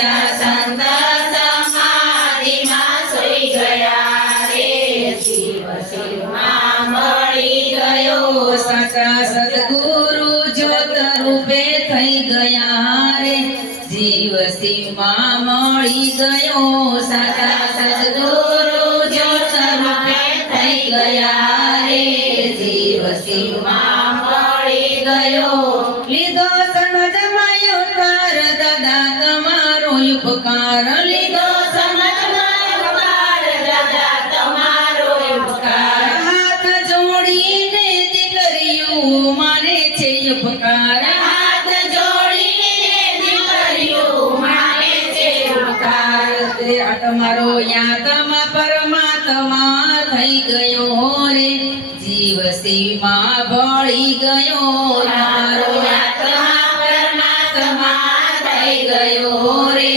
સાચા સંત સમાધિમાં સૂઈ ગયા રે જીવ શિવમાં મળી ગયો સાચા સદગુરુ જ્યોત રૂપે થઈ ગયા રે જીવ શિવમાં મળી ગયો સાચા સદગુરુ જ્યોત રૂપે થઈ ગયા રે જીવ શિવમાં મળી ગયો લીધો સમજમાયો તાર દાદા તમારો ઉપકાર લીધો સમજમાં ઉપકાર દાદા તમારો ઉપકાર હાથ જોડીને દીકરીઓ માને છે ઉપકાર હાથ જોડીને દીકરીઓ માને છે ઉપકાર તે આ તમારો યાતમા પરમાત્મા થઈ ગયો રે જીવ શિવમાં ભળી ગયો મારો આત્મા પરમાત્મા થઈ ગયો રે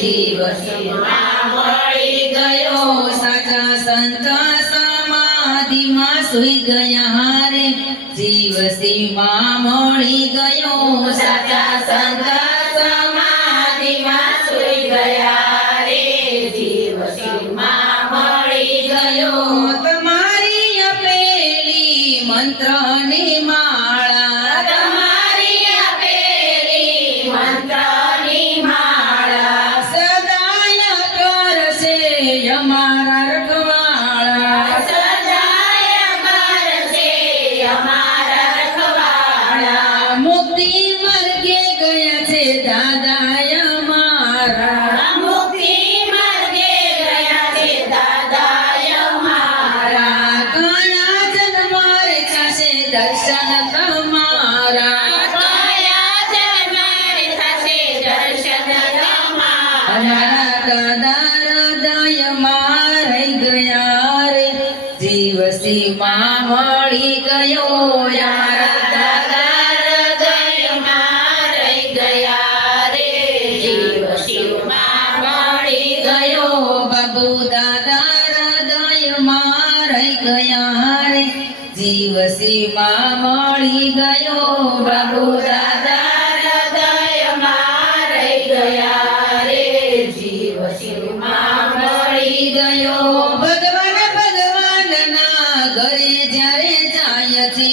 જીવ શિવમાં મળી ગયો સાચા સંત સમાધિમાં સૂઈ ગયા રે જીવ શિવમાં મળી ગયો સાચા સંત સમાધિમાં સૂઈ ગયા રે જીવ શિવમાં મળી ગયો તમારી આપેલી મંત્રની માળા તમારી આપેલી મંત્રની માળા સદાય કરશે અમારા રખવાળા સદાય કરશે અમારા રખવાળા મુક્તિ માર્ગે ગયા છે દાદા અમારા મુક્તિ માર્ગે ગયા છે દાદા અમારા કયા જન્મારે થશે દર્શન તમારા કયા જન્મે થશે દર્શન તમારા અમારા દાદા હૃદયમાં રહી ગયા રે જીવ શિવમાં મળી ગયો મારા દાદા હૃદયમાં રહી ગયા રે જીવ શિવમાં મળી ગયો બાબુ દાદા હૃદયમાં રહી ગયા રે જીવ શિવમાં મળી ગયો બાબુ દાદા હૃદયમાં રહી ગયા રે જીવ શિવમાં મળી ગયો ભગવાન ભગવાનના ઘરે જ્યારે જાય છે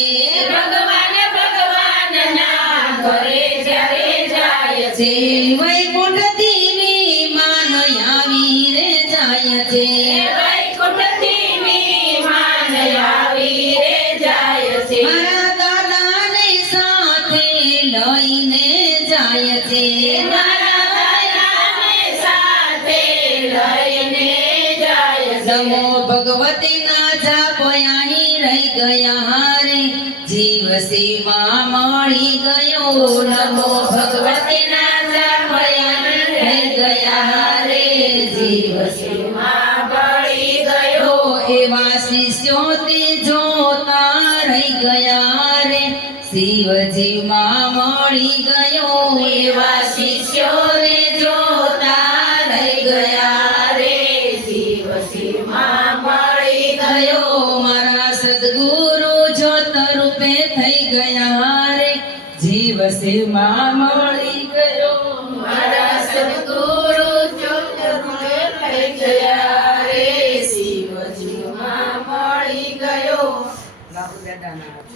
ભગવાનના ઘરે જ્યારે જાય છે છે વૈકુંઠથી વિમાન આવી રે જાય છે વૈકુંઠથી વિમાન આવી રે જાય છે મારા દાદાને સાથે લઈને જાય છે મારા દાદાને સાથે લઈને જાય છે નમો ભગવતીના જાપ અહીં રહી ગયા રે જીવ શિવમાં મળી ગયો નમો ભગવતીના જાપયા રહી ગયા રે જીવ શિવમાં મળી ગયો એવા શિષ્યો તે જોતા રહી ગયા રે શિવજીમાં મળી ગયો એવા શિષ્યોને જોતા રહી ગયા રે જીવ શિવમાં મળી ગયો મારા સદગુરુ જ્યોત રૂપે થઈ ગયા રે જીવ શિવમાં મળી ગયો મારા સદગુરુ જ્યોત રૂપે થઈ ગયા રે શિવ શિવમાં મળી ગયો બાપુ દાદાના